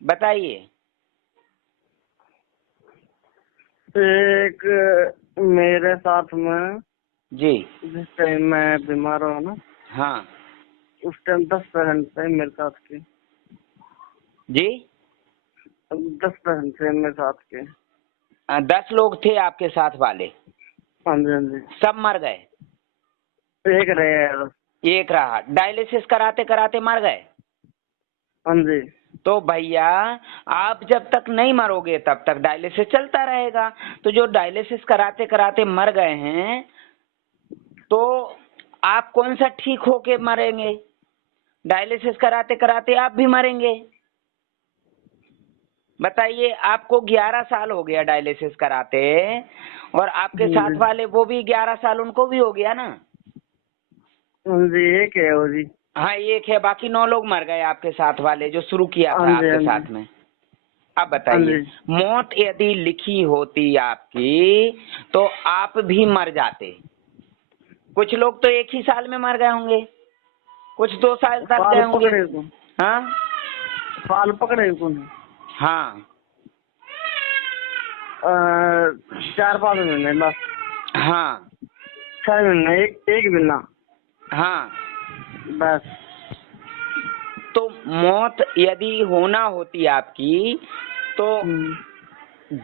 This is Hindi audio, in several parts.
बताइए। एक मेरे साथ में जी। जिस टाइम मैं बीमार हुआ ना, हाँ उस टाइम 10% थे मेरे साथ के। जी। 10% थे मेरे साथ के। 10 लोग थे आपके साथ वाले, हाँ जी, हाँ जी। सब मर गए? एक रहे हैं। एक रहा। डायलिसिस कराते कराते मर गए? हाँ जी। तो भैया आप जब तक नहीं मरोगे तब तक डायलिसिस चलता रहेगा। तो जो डायलिसिस कराते कराते मर गए हैं, तो आप कौन सा ठीक होके मरेंगे? डायलिसिस कराते कराते आप भी मरेंगे। बताइए, आपको 11 साल हो गया डायलिसिस कराते, और आपके हाँ साथ जी, वाले वो भी 11 साल उनको भी हो गया ना। हाँ जी। एक है वो जी। हाँ, एक है, बाकी 9 लोग मर गए आपके साथ वाले जो शुरू किया हाँ था जी, आपके हाँ जी, साथ में। अब हाँ बताइए, जी। मौत यदि लिखी होती आपकी तो आप भी मर जाते। कुछ लोग तो एक ही साल में मर गए होंगे, कुछ 2 साल तक साल गए होंगे। पकड़े को, हाँ साल पकड़े को नहीं। हाँ 4-5 महीने बस। हाँ 6 महीने, एक एक महीना हाँ। बस। तो मौत यदि होना होती आपकी तो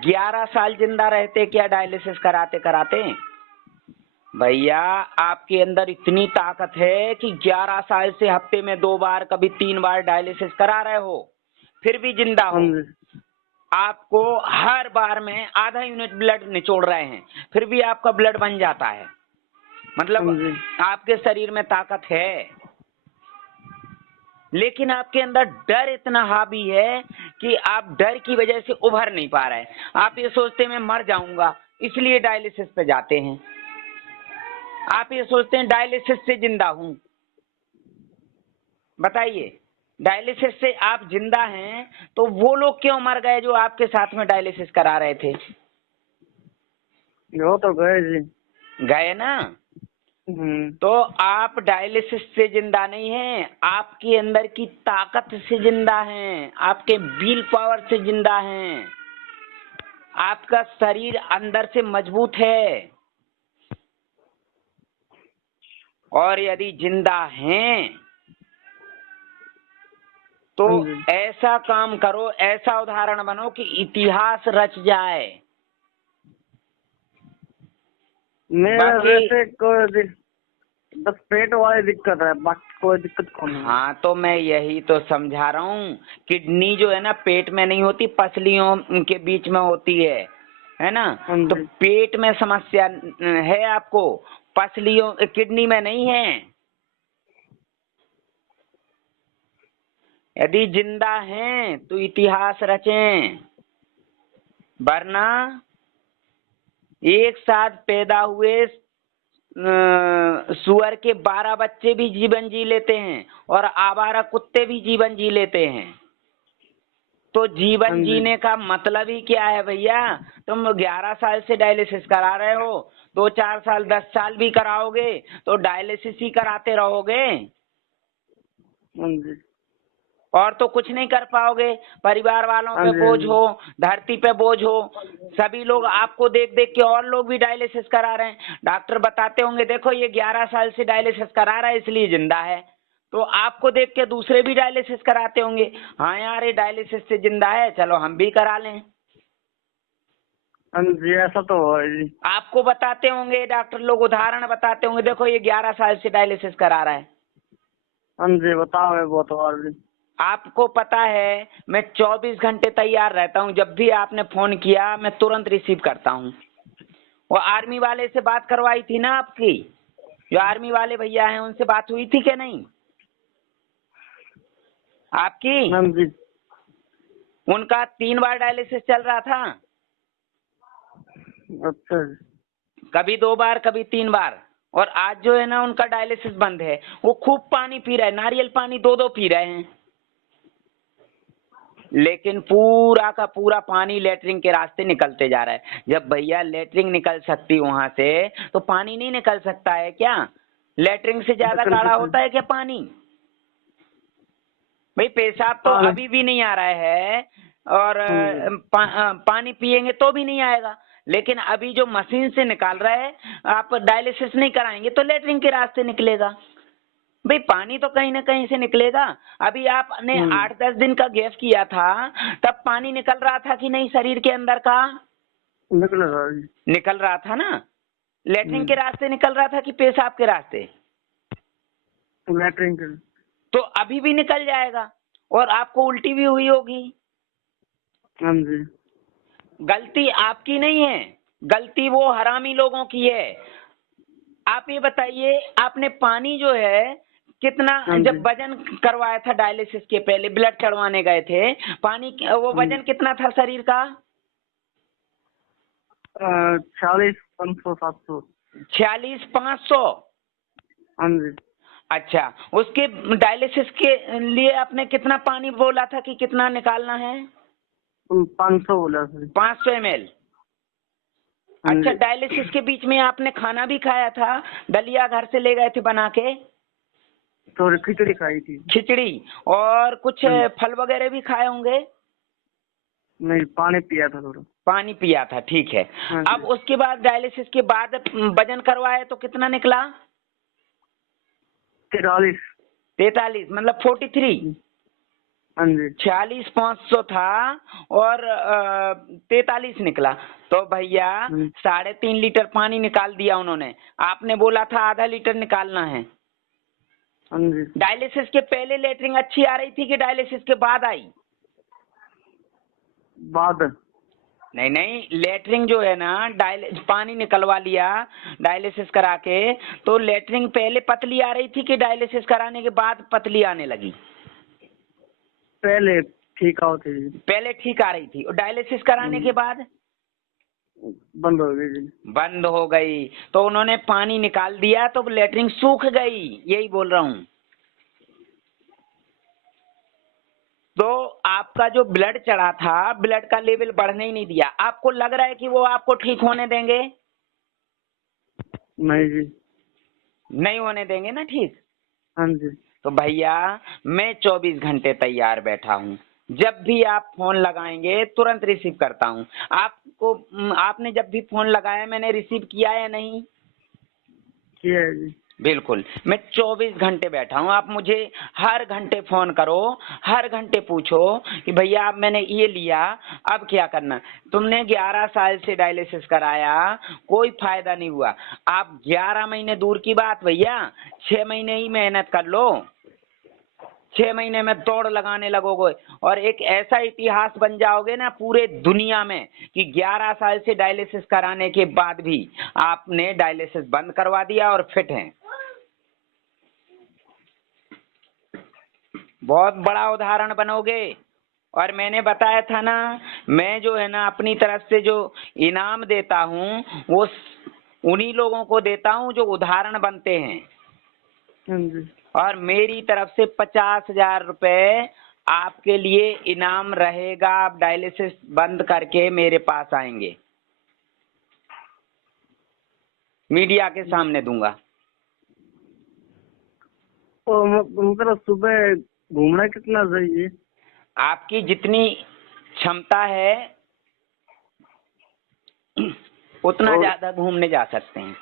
11 साल जिंदा रहते क्या डायलिसिस कराते कराते? भैया आपके अंदर इतनी ताकत है कि 11 साल से हफ्ते में 2 बार कभी 3 बार डायलिसिस करा रहे हो, फिर भी जिंदा हाँ हो। जी, आपको हर बार में आधा यूनिट ब्लड निचोड़ रहे हैं, फिर भी आपका ब्लड बन जाता है। हाँ मतलब जी। आपके शरीर में ताकत है, लेकिन आपके अंदर डर इतना हावी है कि आप डर की वजह से उभर नहीं पा रहे। आप ये सोचते हैं मैं मर जाऊंगा, इसलिए डायलिसिस पे जाते हैं। आप ये सोचते हैं डायलिसिस से जिंदा हूं। बताइए, डायलिसिस से आप जिंदा हैं तो वो लोग क्यों मर गए जो आपके साथ में डायलिसिस करा रहे थे? वो तो गए जी। गए ना। तो आप डायलिसिस से जिंदा नहीं हैं, आपके अंदर की ताकत से जिंदा हैं, आपके विल पावर से जिंदा हैं। आपका शरीर अंदर से मजबूत है। और यदि जिंदा हैं तो हाँ जी। ऐसा काम करो, ऐसा उदाहरण बनो कि इतिहास रच जाए। मेरा बाकी वैसे कोई बस पेट वाली दिक्कत है, बाकी कोई दिक्कत कौन है। हाँ, तो मैं यही तो समझा रहा हूँ। किडनी जो है ना पेट में नहीं होती, पसलियों के बीच में होती है ना। हाँ तो जी। पेट में समस्या है आपको, पसलियों किडनी में नहीं है। यदि जिंदा हैं तो इतिहास रचें, वरना एक साथ पैदा हुए सुअर के 12 बच्चे भी जीवन जी लेते हैं और आवारा कुत्ते भी जीवन जी लेते हैं। तो हाँ जीवन जी। जीने का मतलब ही क्या है भैया? तुम 11 साल से डायलिसिस करा रहे हो, 2-4 साल 10 साल भी कराओगे तो डायलिसिस ही कराते रहोगे हाँ जी। और तो कुछ नहीं कर पाओगे। परिवार वालों हाँ पे जी। हाँ बोझ जी। हो, धरती पे बोझ हो। सभी लोग आपको देख देख के और लोग भी डायलिसिस करा रहे हैं। डॉक्टर बताते होंगे देखो ये 11 साल से डायलिसिस करा रहा है इसलिए जिंदा है। तो आपको देख के दूसरे भी डायलिसिस कराते होंगे, हाँ यार ये डायलिसिस से जिंदा है, चलो हम भी करा लें। हाँ जी, ऐसा तो है जी। आपको बताते होंगे डॉक्टर लोग, उदाहरण बताते होंगे, देखो ये 11 साल से डायलिसिस करा रहा है। हाँ जी, बताओ है बहुत बार जी। आपको पता है मैं 24 घंटे तैयार रहता हूँ, जब भी आपने फोन किया मैं तुरंत रिसीव करता हूँ। वो आर्मी वाले से बात करवाई थी ना आपकी, जो आर्मी वाले भैया हैं उनसे बात हुई थी क्या नहीं आपकी? हाँ जी। उनका 3 बार डायलिसिस चल रहा था, अच्छा जी। कभी 2 बार कभी 3 बार। और आज जो है ना उनका डायलिसिस बंद है, वो खूब पानी पी रहे हैं, नारियल पानी 2-2 पी रहे हैं। लेकिन पूरा का पूरा पानी लेटरिन के रास्ते निकलते जा रहा है। जब भैया लेटरिन निकल सकती वहां से तो पानी नहीं निकल सकता है क्या? लेटरिन से ज्यादा निकल गाढ़ा सकते। होता है क्या पानी? भाई पेशाब तो अभी भी नहीं आ रहा है और पानी पिएंगे तो भी नहीं आएगा, लेकिन अभी जो मशीन से निकाल रहा है, आप डायलिसिस नहीं कराएंगे तो लेटरिन के रास्ते निकलेगा। भाई पानी तो कहीं ना कहीं से निकलेगा। अभी आपने 8-10 दिन का गैप किया था, तब पानी निकल रहा था कि नहीं शरीर के अंदर का? निकल रहा था ना। लेटरिन के रास्ते निकल रहा था कि पेशाब के रास्ते? लेटरिन के। तो अभी भी निकल जाएगा और आपको उल्टी भी हुई होगी। हाँ जी। गलती आपकी नहीं है, गलती वो हरामी लोगों की है। आप ये बताइए, आपने पानी जो है कितना, जब वजन करवाया था डायलिसिस के पहले, ब्लड चढ़वाने गए थे, पानी वो वजन कितना था शरीर का? 46,500-700। 46,500? हाँ जी। अच्छा, उसके डायलिसिस के लिए आपने कितना पानी बोला था कि कितना निकालना है? 500 बोला था। 500 ml। अच्छा, डायलिसिस के बीच में आपने खाना भी खाया था? दलिया घर से ले गए थे बना के? तो खिचड़ी खाई थी। खिचड़ी और कुछ फल वगैरह भी खाए होंगे? नहीं, पानी पिया था थोड़ा। पानी पिया था, ठीक है। अब उसके बाद डायलिसिस के बाद वजन करवाए तो कितना निकला? 43 मतलब 43। हाँ जी। 46,500 था और 43 निकला। तो भैया 3.5 लीटर पानी निकाल दिया उन्होंने। आपने बोला था आधा लीटर निकालना है। हाँ जी। डायलिसिस के पहले लेटरिन अच्छी आ रही थी कि डायलिसिस के बाद आई? बाद। नहीं, लेटरिन जो है ना, पानी निकलवा लिया डायलिसिस करा के, तो लेटरिन पहले पतली आ रही थी कि डायलिसिस कराने के बाद पतली आने लगी? पहले ठीक होती थी। पहले ठीक आ रही थी और डायलिसिस कराने के बाद बंद हो गई। बंद हो गई। तो उन्होंने पानी निकाल दिया तो लेटरिन सूख गई, यही बोल रहा हूँ। तो आपका जो ब्लड चढ़ा था, ब्लड का लेवल बढ़ने ही नहीं दिया। आपको लग रहा है कि वो आपको ठीक होने देंगे? नहीं जी। नहीं होने देंगे ना ठीक? हाँ जी। तो भैया मैं 24 घंटे तैयार बैठा हूँ, जब भी आप फोन लगाएंगे तुरंत रिसीव करता हूँ। आपने जब भी फोन लगाया मैंने रिसीव किया या नहीं? किया है जी। बिल्कुल, मैं 24 घंटे बैठा हूँ। आप मुझे हर घंटे फोन करो, हर घंटे पूछो कि भैया अब मैंने ये लिया, अब क्या करना। तुमने 11 साल से डायलिसिस कराया, कोई फायदा नहीं हुआ। आप 11 महीने दूर की बात भैया, 6 महीने ही मेहनत कर लो। 6 महीने में दौड़ लगाने लगोगे और एक ऐसा इतिहास बन जाओगे ना पूरे दुनिया में कि 11 साल से डायलिसिस कराने के बाद भी आपने डायलिसिस बंद करवा दिया और फिट हैं। बहुत बड़ा उदाहरण बनोगे। और मैंने बताया था ना, मैं जो है ना अपनी तरफ से जो इनाम देता हूँ वो उन्हीं लोगों को देता हूँ जो उदाहरण बनते हैं। और मेरी तरफ से 50,000 रुपए आपके लिए इनाम रहेगा। आप डायलिसिस बंद करके मेरे पास आएंगे, मीडिया के सामने दूंगा। तो मतलब सुबह घूमना कितना चाहिए? आपकी जितनी क्षमता है उतना ज्यादा घूमने जा सकते हैं।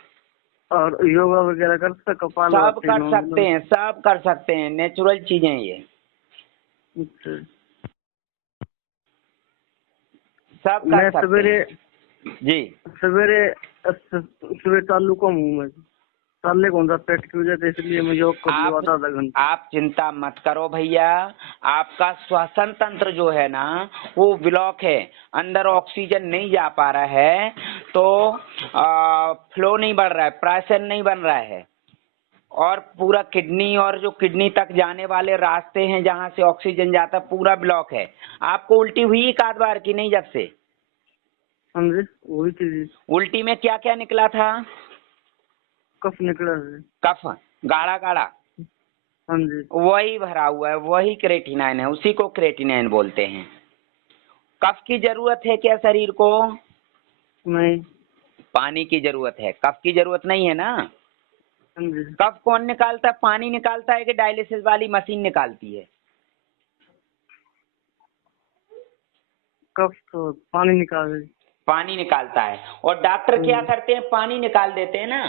और योगा वगैरह कर सकते? कपाल सब कर सकते हैं, सब कर सकते हैं, नेचुरल चीजें ये सब कर सकते हैं जी। सवेरे चालू कम हूँ मैं, चालने कौन सा पेट की वजह से, इसलिए मैं योग कर लूँ आधा घंटा। आप चिंता मत करो भैया, आपका श्वसन तंत्र जो है ना वो ब्लॉक है, अंदर ऑक्सीजन नहीं जा पा रहा है, तो फ्लो नहीं बढ़ रहा है, प्रेशर नहीं बन रहा है, और पूरा किडनी और जो किडनी तक जाने वाले रास्ते हैं जहाँ से ऑक्सीजन जाता है पूरा ब्लॉक है। आपको उल्टी हुई एक आध बार की नहीं जब से? हाँ जी, वही चीज। उल्टी में क्या क्या निकला था? कफ निकला है। कफ गाढ़ा गाढ़ा? हाँ जी। वही भरा हुआ है, वही क्रेटिनाइन है, उसी को क्रेटिनाइन बोलते हैं। कफ की जरूरत है क्या शरीर को? नहीं। पानी की जरूरत है, कफ की जरूरत नहीं है ना। हाँ जी। कफ कौन निकालता है? पानी निकालता है कि डायलिसिस वाली मशीन निकालती है? कफ तो पानी निकाल। पानी निकालता है, और डॉक्टर क्या करते हैं, पानी निकाल देते हैं ना।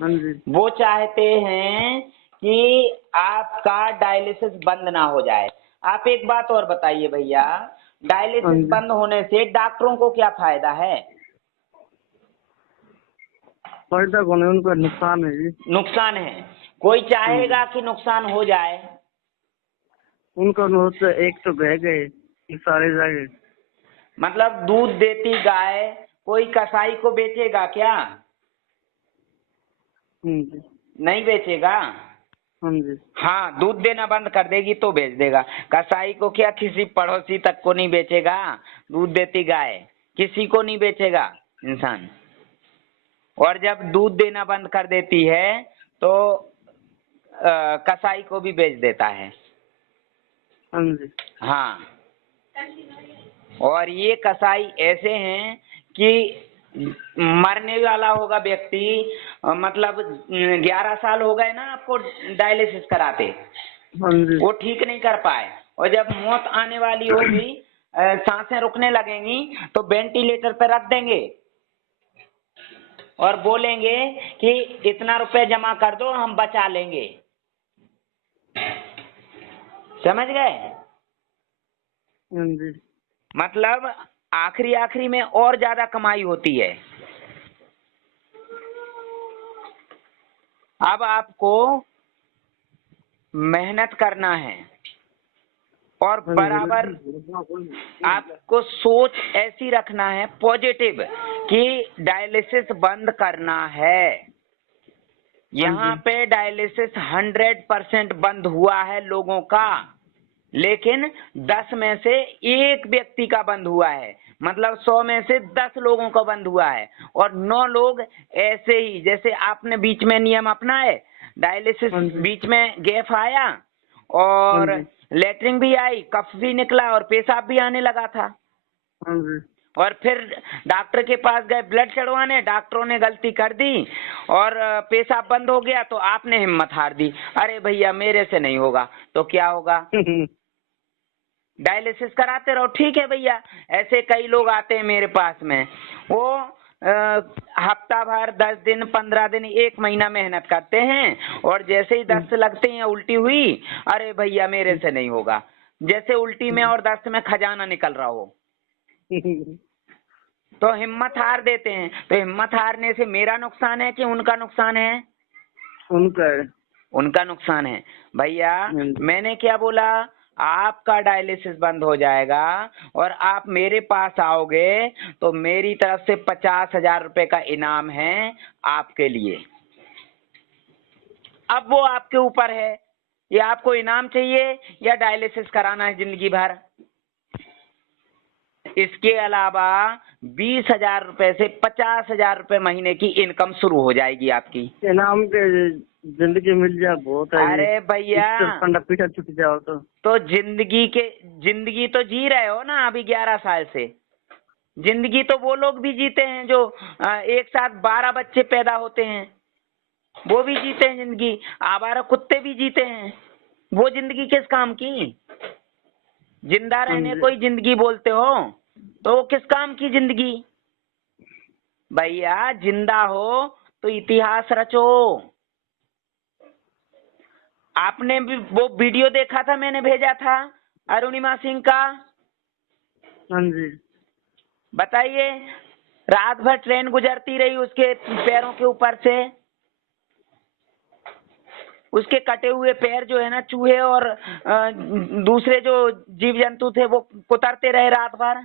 हाँ जी। वो चाहते हैं कि आपका डायलिसिस बंद ना हो जाए। आप एक बात और बताइए भैया, हाँ डायलिसिस जी। बंद होने से डॉक्टरों को क्या फायदा है? फायदा कौन है, उनका नुकसान है जी। नुकसान है। कोई चाहेगा कि नुकसान हो जाए? उनका बहुत एक तो बह गए कि सारे जागे। मतलब दूध देती गाय कोई कसाई को बेचेगा क्या? जी। नहीं बेचेगा। हाँ जी। हाँ, दूध देना बंद कर देगी तो बेच देगा। कसाई को क्या किसी पड़ोसी तक को नहीं बेचेगा? दूध देती गाय किसी को नहीं बेचेगा इंसान। और जब दूध देना बंद कर देती है तो कसाई को भी बेच देता है। हाँ जी। हाँ, और ये कसाई ऐसे हैं कि मरने वाला होगा व्यक्ति, मतलब 11 साल हो गए ना आपको डायलिसिस कराते, हाँ जी। वो ठीक नहीं कर पाए, और जब मौत आने वाली होगी, सांसें रुकने लगेंगी, तो वेंटिलेटर पर रख देंगे और बोलेंगे कि इतना रुपए जमा कर दो, हम बचा लेंगे। समझ गए? हाँ जी। मतलब आखिरी आखिरी में और ज्यादा कमाई होती है। अब आपको मेहनत करना है और हाँ बराबर जी। आपको सोच ऐसी रखना है पॉजिटिव कि डायलिसिस बंद करना है। यहाँ पे डायलिसिस 100% बंद हुआ है लोगों का, लेकिन 10 में से एक व्यक्ति का बंद हुआ है। मतलब 100 में से 10 लोगों का बंद हुआ है, और 9 लोग ऐसे ही, जैसे आपने बीच में नियम अपनाए, डायलिसिस हाँ जी। बीच में गैप आया हाँ और जी। लेटरिन भी आई, कफ भी निकला और पेशाब भी आने लगा था, हाँ जी। और फिर डॉक्टर के पास गए ब्लड चढ़वाने, डॉक्टरों ने गलती कर दी और पेशाब बंद हो गया, तो आपने हिम्मत हार दी, अरे भैया मेरे से नहीं होगा। तो क्या होगा? डायलिसिस कराते रहो। ठीक है भैया, ऐसे कई लोग आते हैं मेरे पास में, वो हफ्ता भर, 10 दिन, 15 दिन, 1 महीना मेहनत करते हैं, और जैसे ही दस्त लगते हैं, उल्टी हुई, अरे भैया मेरे से नहीं होगा। जैसे उल्टी में और दस्त में खजाना निकल रहा हो, तो हिम्मत हार देते हैं। तो हिम्मत हारने से मेरा नुकसान है कि उनका नुकसान है? उनका है। उनका नुकसान है भैया। हाँ जी। मैंने क्या बोला? आपका डायलिसिस बंद हो जाएगा और आप मेरे पास आओगे तो मेरी तरफ से 50,000 रुपए का इनाम है आपके लिए। अब वो आपके ऊपर है, ये आपको इनाम चाहिए या डायलिसिस कराना है जिंदगी भर। इसके अलावा 20,000 रुपए से 50,000 रुपए महीने की इनकम शुरू हो जाएगी आपकी। इनाम के जिंदगी मिल जाए बहुत है। अरे भैया, पंडा पीछा छुट जाओ तो जिंदगी तो जी रहे हो ना अभी 11 साल से। जिंदगी तो वो लोग भी जीते हैं जो एक साथ 12 बच्चे पैदा होते हैं, वो भी जीते हैं जिंदगी। आवारा कुत्ते भी जीते हैं, वो जिंदगी किस काम की? जिंदा रहने को ही जिंदगी बोलते हो, तो वो किस काम की जिंदगी? भैया जिंदा हो तो इतिहास रचो। आपने भी वो वीडियो देखा था, मैंने भेजा था अरुणिमा सिंह का? हाँ जी। बताइए, रात भर ट्रेन गुजरती रही उसके पैरों के ऊपर से, उसके कटे हुए पैर जो है ना, चूहे और दूसरे जो जीव जंतु थे वो कुतरते रहे रात भर,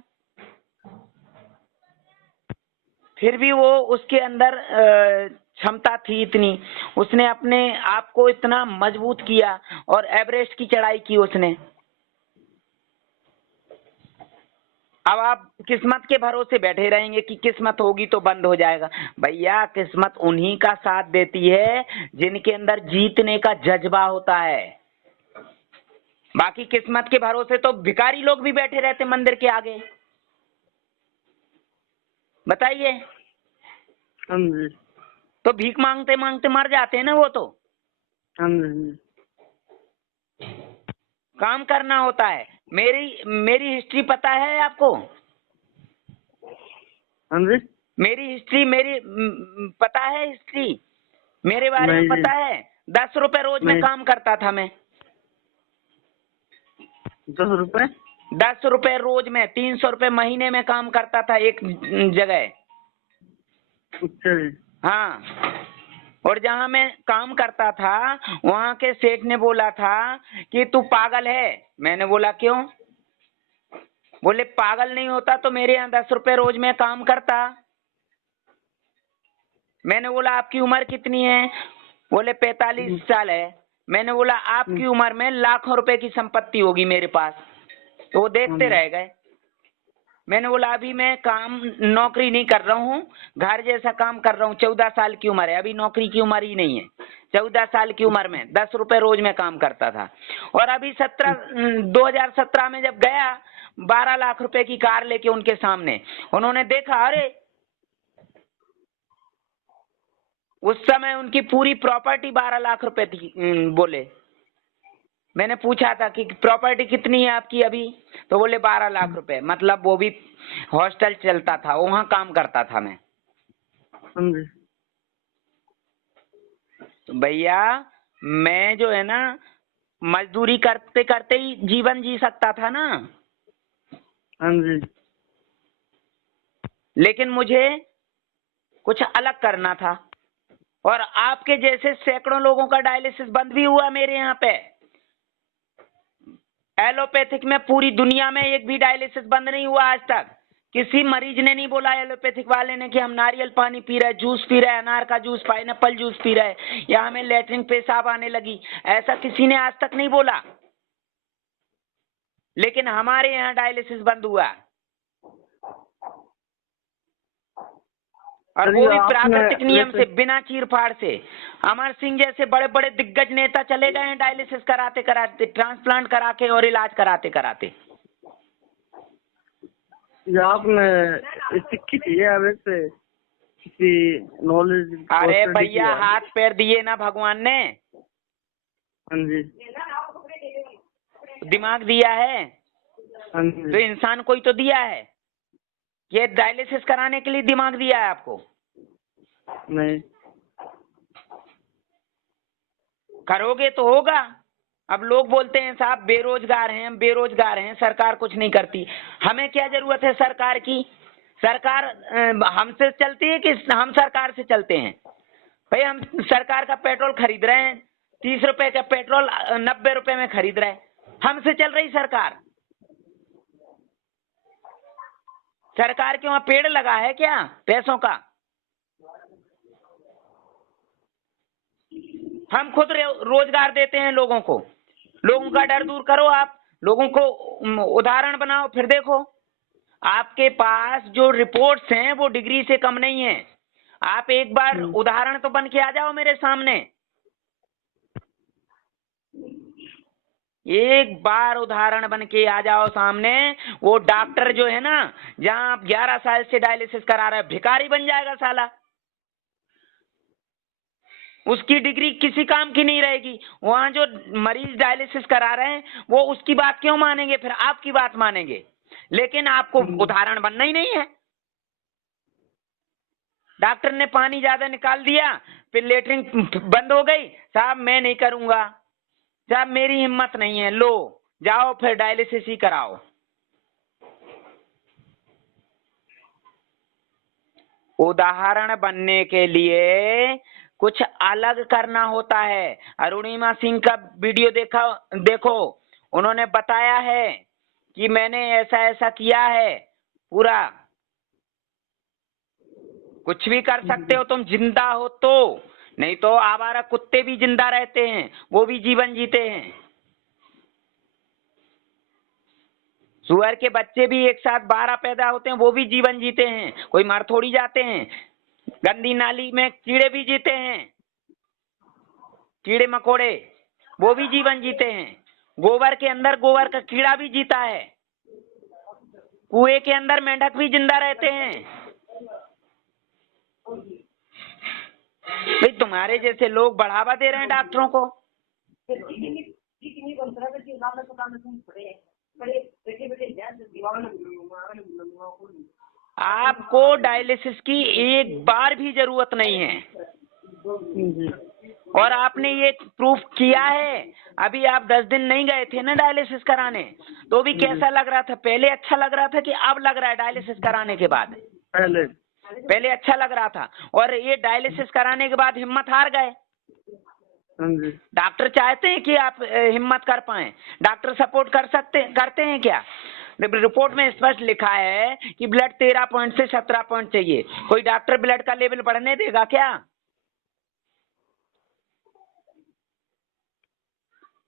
फिर भी वो उसके अंदर क्षमता थी इतनी, उसने अपने आप को इतना मजबूत किया और एवरेस्ट की चढ़ाई की उसने। अब आप किस्मत के भरोसे बैठे रहेंगे कि किस्मत होगी तो बंद हो जाएगा। भैया किस्मत उन्हीं का साथ देती है जिनके अंदर जीतने का जज्बा होता है। बाकी किस्मत के भरोसे तो भिखारी लोग भी बैठे रहते मंदिर के आगे। बताइए, हाँ जी। तो भीख मांगते मांगते मर जाते हैं ना वो तो। हाँ जी। काम करना होता है, मेरी हिस्ट्री पता है आपको? हाँ जी। मेरी हिस्ट्री पता है हिस्ट्री मेरे बारे में नहीं जी। पता है? 10 रुपए रोज में नहीं। काम करता था मैं। 10 रुपए? 10 रुपए रोज में, 300 रुपए महीने में काम करता था एक जगह। अच्छा जी। हाँ, और जहाँ मैं काम करता था वहाँ के सेठ ने बोला था कि तू पागल है। मैंने बोला क्यों? बोले पागल नहीं होता तो मेरे यहाँ 10 रुपए रोज में काम करता। मैंने बोला आपकी उम्र कितनी है? बोले 45 साल है। मैंने बोला आपकी उम्र में लाखों रुपए की संपत्ति होगी मेरे पास। तो वो देखते रह गए। मैंने बोला अभी मैं नौकरी नहीं कर रहा हूँ, घर जैसा काम कर रहा हूँ। 14 साल की उम्र है, अभी नौकरी की उम्र ही नहीं है। 14 साल की उम्र में 10 रुपए रोज में काम करता था। और अभी 2017 में जब गया 12 लाख रुपए की कार लेके उनके सामने, उन्होंने देखा, अरे उस समय उनकी पूरी प्रॉपर्टी 12 लाख रुपए थी। बोले, मैंने पूछा था कि प्रॉपर्टी कितनी है आपकी अभी? तो बोले 12 लाख रुपए। मतलब वो भी हॉस्टल चलता था, वहां काम करता था मैं। तो भैया मैं जो है ना मजदूरी करते करते ही जीवन जी सकता था ना। हाँ जी। लेकिन मुझे कुछ अलग करना था। और आपके जैसे सैकड़ों लोगों का डायलिसिस बंद भी हुआ मेरे यहाँ पे। एलोपैथिक में पूरी दुनिया में एक भी डायलिसिस बंद नहीं हुआ आज तक। किसी मरीज ने नहीं बोला एलोपैथिक वाले ने कि हम नारियल पानी पी रहे, जूस पी रहे, अनार का जूस, पाइनएप्पल जूस पी रहे, या हमें लैट्रिन पेशाब आने लगी। ऐसा किसी ने आज तक नहीं बोला। लेकिन हमारे यहाँ डायलिसिस बंद हुआ, और वो भी प्राकृतिक नियम से, बिना चीरफाड़ से। अमर सिंह जैसे बड़े बड़े दिग्गज नेता चले गए हैं डायलिसिस कराते कराते, ट्रांसप्लांट करा के और इलाज कराते कराते। आपने सीखी थी वैसे किसी नॉलेज? अरे भैया हाथ पैर दिए ना भगवान ने। हाँ जी। दिमाग दिया है। हाँ जी। तो इंसान को ही तो दिया है। ये डायलिसिस कराने के लिए दिमाग दिया है आपको? नहीं। करोगे तो होगा। अब लोग बोलते हैं साहब बेरोजगार हैं, हम बेरोजगार हैं, सरकार कुछ नहीं करती। हमें क्या जरूरत है सरकार की? सरकार हमसे चलती है कि हम सरकार से चलते हैं? भाई हम सरकार का पेट्रोल खरीद रहे हैं, 30 रुपए का पेट्रोल 90 रुपए में खरीद रहे हैं। हमसे चल रही सरकार। सरकार के वहां पेड़ लगा है क्या पैसों का? हम खुद रोजगार देते हैं लोगों को। लोगों का डर दूर करो, आप लोगों को उदाहरण बनाओ, फिर देखो आपके पास जो रिपोर्ट्स हैं वो डिग्री से कम नहीं है। आप एक बार उदाहरण तो बन के आ जाओ मेरे सामने। एक बार उदाहरण बन के आ जाओ सामने। वो डॉक्टर जो है ना, जहां आप 11 साल से डायलिसिस करा रहे हैं, भिखारी बन जाएगा साला। उसकी डिग्री किसी काम की नहीं रहेगी। वहां जो मरीज डायलिसिस करा रहे हैं वो उसकी बात क्यों मानेंगे? फिर आपकी बात मानेंगे। लेकिन आपको उदाहरण बनना ही नहीं है। डॉक्टर ने पानी ज्यादा निकाल दिया, फिर लेटरिन बंद हो गई, साहब मैं नहीं करूंगा, साहब मेरी हिम्मत नहीं है, लो जाओ फिर डायलिसिस ही कराओ। उदाहरण बनने के लिए कुछ अलग करना होता है। अरुणिमा सिंह का वीडियो देखो, उन्होंने बताया है कि मैंने ऐसा ऐसा किया है पूरा। कुछ भी कर सकते हो तुम जिंदा हो तो, नहीं तो आवारा कुत्ते भी जिंदा रहते हैं, वो भी जीवन जीते हैं। सुअर के बच्चे भी एक साथ 12 पैदा होते हैं, वो भी जीवन जीते हैं, कोई मर थोड़ी जाते हैं। गंदी नाली में कीड़े भी जीते हैं, कीड़े मकोड़े, वो भी जीवन जीते हैं। गोबर के अंदर गोबर का कीड़ा भी जीता है। कुएं के अंदर मेंढक भी जिंदा रहते हैं। भाई तुम्हारे जैसे लोग बढ़ावा दे रहे हैं डॉक्टरों को। आपको डायलिसिस की एक बार भी जरूरत नहीं है, जी। और आपने ये प्रूफ किया है। अभी आप 10 दिन नहीं गए थे ना डायलिसिस कराने, तो भी कैसा लग रहा था? पहले अच्छा लग रहा था कि अब लग रहा है डायलिसिस कराने के बाद? पहले पहले अच्छा लग रहा था, और ये डायलिसिस कराने के बाद हिम्मत हार गए। हाँ जी। डॉक्टर चाहते हैं कि आप हिम्मत कर पाए, डॉक्टर सपोर्ट करते हैं क्या? रिपोर्ट में स्पष्ट लिखा है कि ब्लड 13 पॉइंट से 17 पॉइंट चाहिए। कोई डॉक्टर ब्लड का लेवल बढ़ने देगा क्या?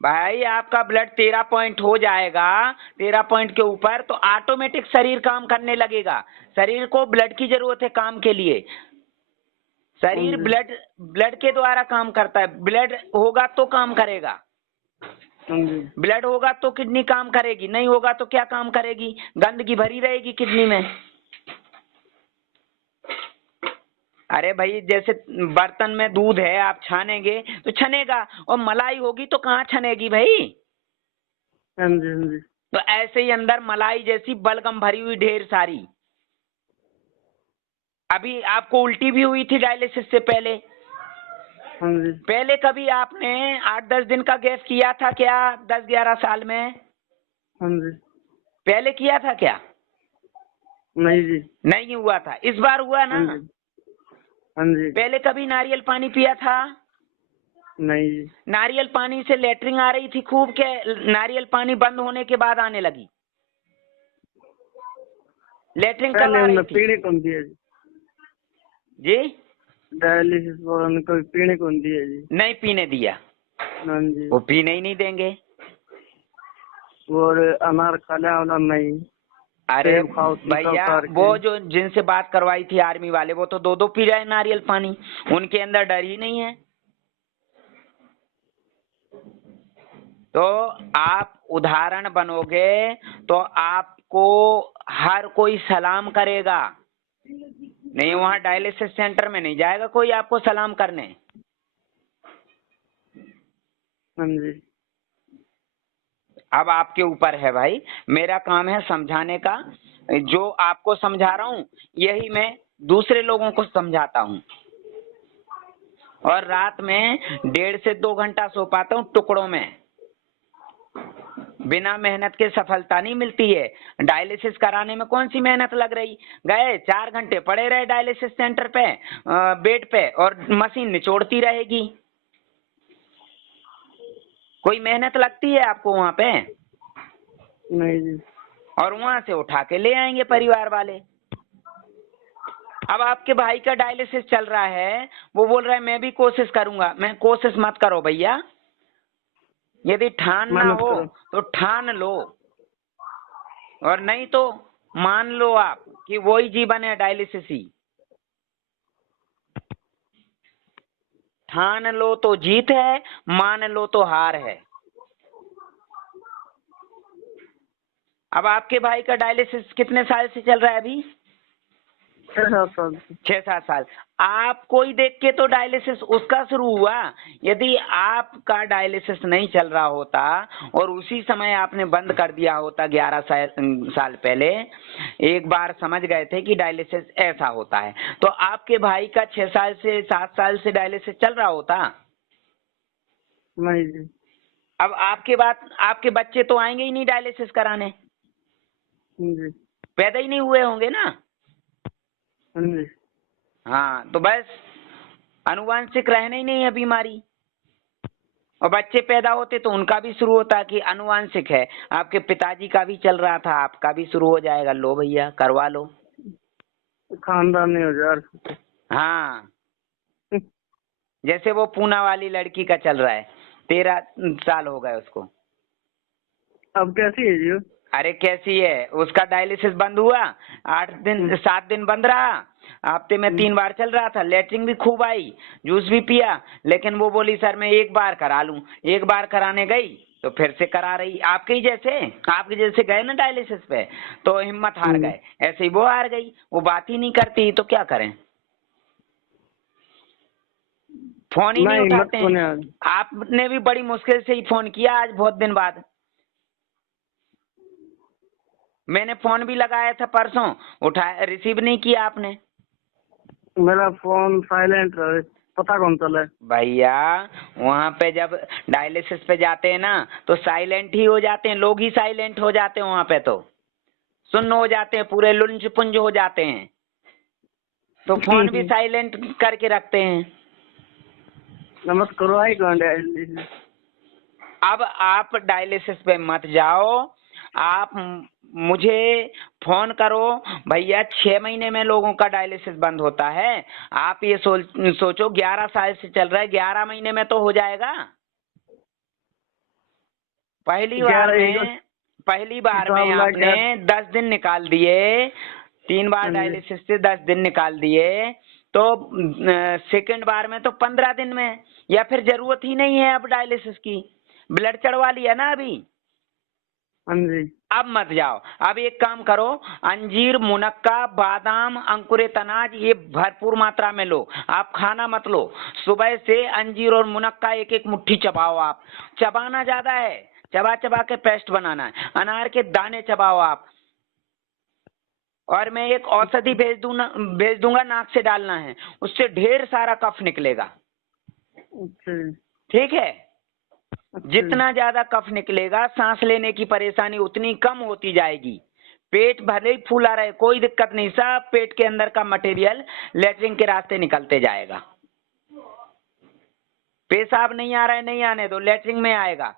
भाई आपका ब्लड 13 पॉइंट हो जाएगा, 13 पॉइंट के ऊपर, तो ऑटोमेटिक शरीर काम करने लगेगा। शरीर को ब्लड की जरूरत है काम के लिए। शरीर ब्लड के द्वारा काम करता है। ब्लड होगा तो काम करेगा। ब्लड होगा तो किडनी काम करेगी, नहीं होगा तो क्या काम करेगी? गंदगी भरी रहेगी किडनी में। अरे भाई, जैसे बर्तन में दूध है, आप छानेंगे तो छनेगा, और मलाई होगी तो कहाँ छनेगी भाई? हाँ जी। हाँ जी। तो ऐसे ही अंदर मलाई जैसी बलगम भरी हुई ढेर सारी। अभी आपको उल्टी भी हुई थी डायलिसिस से पहले। हाँ जी। पहले कभी आपने 8-10 दिन का गैप किया था क्या 10-11 साल में? हाँ जी। पहले किया था क्या? नहीं जी। नहीं हुआ था, इस बार हुआ ना? हाँ जी। हाँ जी। पहले कभी नारियल पानी पिया था? नहीं जी। नारियल पानी से लेटरिन आ रही थी खूब के? नारियल पानी बंद होने के बाद आने लगी? लेटरिन कब पहले आ रही उन्हें थी पीने को नहीं दिया जी। जी? डायलिसिस पर उनको पीने को नहीं दिया जी। नहीं पीने दिया? हाँ जी। वो पीने ही नहीं देंगे। और अनार खाने वाला नहीं। अरे सेब खाओ, टीका भैया, उतार के। वो जो जिनसे बात करवाई थी आर्मी वाले, वो तो 2-2 पी रहे हैं नारियल पानी। उनके अंदर डर ही नहीं है। तो आप उदाहरण बनोगे तो आपको हर कोई सलाम करेगा। नहीं, वहां डायलिसिस सेंटर में नहीं जाएगा कोई आपको सलाम करने। हाँ जी। अब आपके ऊपर है भाई, मेरा काम है समझाने का। जो आपको समझा रहा हूँ यही मैं दूसरे लोगों को समझाता हूँ, और रात में 1.5 से 2 घंटा सो पाता हूँ टुकड़ों में। बिना मेहनत के सफलता नहीं मिलती है। डायलिसिस कराने में कौन सी मेहनत लग रही? गए 4 घंटे पड़े रहे डायलिसिस सेंटर पे, बेड पे, और मशीन निचोड़ती रहेगी। कोई मेहनत लगती है आपको वहां पे? नहीं जी। और वहां से उठा के ले आएंगे परिवार वाले। अब आपके भाई का डायलिसिस चल रहा है, वो बोल रहा है मैं भी कोशिश करूंगा। मैं कोशिश मत करो भैया, यदि ठान ना मेहनत हो करो। तो ठान लो, और नहीं तो मान लो आप कि वही जीवन है डायलिसिस ही। ठान लो तो जीत है, मान लो तो हार है। अब आपके भाई का डायलिसिस कितने साल से चल रहा है अभी? 6-7 साल। 6-7 साल। आपको ही देख के तो डायलिसिस उसका शुरू हुआ। यदि आपका डायलिसिस नहीं चल रहा होता और उसी समय आपने बंद कर दिया होता 11 साल पहले, एक बार समझ गए थे कि डायलिसिस ऐसा होता है, तो आपके भाई का 6 साल से 7 साल से डायलिसिस चल रहा होता? नहीं जी। अब आपके बच्चे तो आएंगे ही नहीं डायलिसिस कराने, जी। पैदा ही नहीं हुए होंगे ना। हाँ जी। हाँ, तो बस अनुवांशिक रहने ही नहीं है बीमारी। और बच्चे पैदा होते तो उनका भी शुरू होता कि अनुवांशिक है। आपके पिताजी का भी चल रहा था, आपका भी शुरू हो जाएगा। लो भैया, करवा लो। खानदानी औजार। हाँ, जैसे वो पूना वाली लड़की का चल रहा है, 13 साल हो गए उसको। अब कैसी है जी? अरे कैसी है, उसका डायलिसिस बंद हुआ, 7 दिन बंद रहा, हफ्ते में 3 बार चल रहा था, लेटरिन भी खूब आई, जूस भी पिया, लेकिन वो बोली सर मैं एक बार करा लूं। एक बार कराने गई तो फिर से करा रही। आपके जैसे गए ना डायलिसिस पे, तो हिम्मत हार गए, ऐसे ही वो हार गई। वो बात ही नहीं करती तो क्या करें? फोन ही नहीं नहीं, मत उठाते को हैं। नहीं। आपने भी बड़ी मुश्किल से ही फोन किया आज, बहुत दिन बाद। मैंने फोन भी लगाया था परसों, उठाया, रिसीव नहीं किया आपने। मेरा फोन साइलेंट है, पता कौन चले। भैया वहाँ पे जब डायलिसिस पे जाते हैं ना तो साइलेंट ही हो जाते हैं, लोग ही साइलेंट हो जाते हैं वहाँ पे, तो सुन्न हो जाते हैं, पूरे लुंज पुंज हो जाते हैं, तो फोन भी साइलेंट करके रखते हैं। नमस्कार करवाई कौन डायलिसिस। अब आप डायलिसिस पे मत जाओ, आप मुझे फोन करो, भैया 6 महीने में लोगों का डायलिसिस बंद होता है। आप ये सोचो 11 साल से चल रहा है, 11 महीने में तो हो जाएगा। पहली बार में आपने 10 दिन निकाल दिए, 3 बार डायलिसिस से 10 दिन निकाल दिए, तो सेकंड बार में तो 15 दिन में, या फिर जरूरत ही नहीं है अब डायलिसिस की, ब्लड चढ़वा लिया ना अभी। हाँ जी। अब मत जाओ। अब एक काम करो, अंजीर, मुनक्का, बादाम, अंकुरित अनाज ये भरपूर मात्रा में लो। आप खाना मत लो, सुबह से अंजीर और मुनक्का एक एक मुट्ठी चबाओ। आप चबाना ज्यादा है, चबा चबा के पेस्ट बनाना है। अनार के दाने चबाओ आप। और मैं एक औषधि भेज दूंगा, नाक से डालना है, उससे ढेर सारा कफ निकलेगा। ठीक है। जितना ज्यादा कफ निकलेगा, सांस लेने की परेशानी उतनी कम होती जाएगी। पेट भले ही फूला रहे, कोई दिक्कत नहीं, सब पेट के अंदर का मटेरियल लेटरिन के रास्ते निकलते जाएगा। पेशाब नहीं आ रहा है, नहीं आने दो, लेटरिन में आएगा।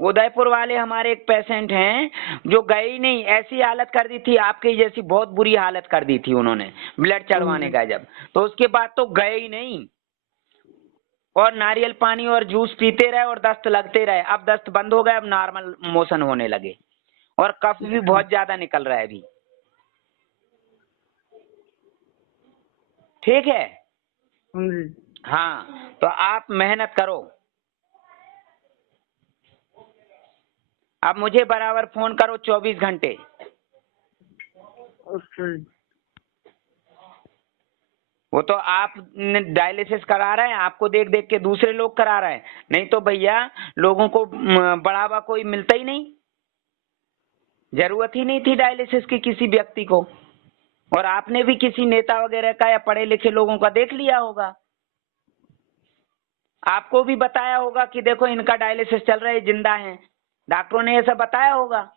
उदयपुर वाले हमारे एक पेशेंट हैं जो गए ही नहीं, ऐसी हालत कर दी थी आपकी जैसी, बहुत बुरी हालत कर दी थी उन्होंने ब्लड चढ़वाने का जब, तो उसके बाद तो गए ही नहीं, और नारियल पानी और जूस पीते रहे और दस्त लगते रहे। अब दस्त बंद हो गए, अब नॉर्मल मोशन होने लगे, और कफ भी बहुत ज्यादा निकल रहा है अभी। ठीक है। हाँ, तो आप मेहनत करो। अब मुझे बराबर फोन करो 24 घंटे। वो तो आप डायलिसिस करा रहे हैं, आपको देख देख के दूसरे लोग करा रहे हैं, नहीं तो भैया लोगों को बढ़ावा कोई मिलता ही नहीं। जरूरत ही नहीं थी डायलिसिस की किसी व्यक्ति को, और आपने भी किसी नेता वगैरह का या पढ़े लिखे लोगों का देख लिया होगा, आपको भी बताया होगा कि देखो इनका डायलिसिस चल रहा है, जिंदा है, डॉक्टरों ने ऐसा बताया होगा,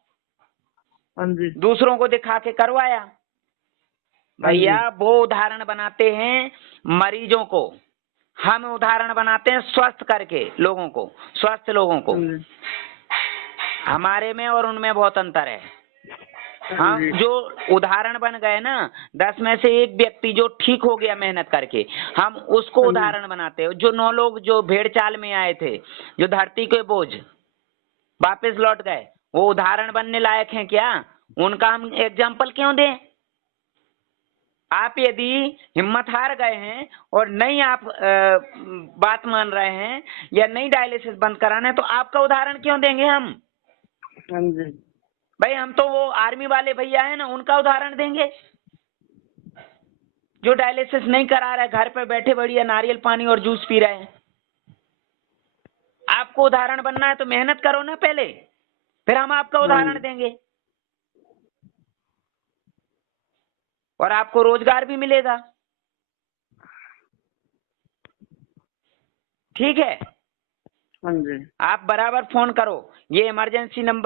दूसरों को दिखा के करवाया। भैया वो उदाहरण बनाते हैं मरीजों को, हम उदाहरण बनाते हैं स्वस्थ करके लोगों को, स्वस्थ लोगों को। हमारे में और उनमें बहुत अंतर है। हाँ, जो उदाहरण बन गए ना, 10 में से 1 व्यक्ति जो ठीक हो गया मेहनत करके, हम उसको उदाहरण बनाते हैं। जो 9 लोग जो भेड़ चाल में आए थे, जो धरती के बोझ वापस लौट गए, वो उदाहरण बनने लायक हैं क्या? उनका हम एग्जाम्पल क्यों दें? आप यदि हिम्मत हार गए हैं और नहीं आप बात मान रहे हैं या नहीं डायलिसिस बंद कराना है, तो आपका उदाहरण क्यों देंगे हम? भाई हम तो वो आर्मी वाले भैया है ना, उनका उदाहरण देंगे जो डायलिसिस नहीं करा रहे, घर पे बैठे बढ़िया नारियल पानी और जूस पी रहे हैं। आपको उदाहरण बनना है तो मेहनत करो ना पहले, फिर हम आपका उदाहरण देंगे, और आपको रोजगार भी मिलेगा। ठीक है। आप बराबर फोन करो, ये इमरजेंसी नंबर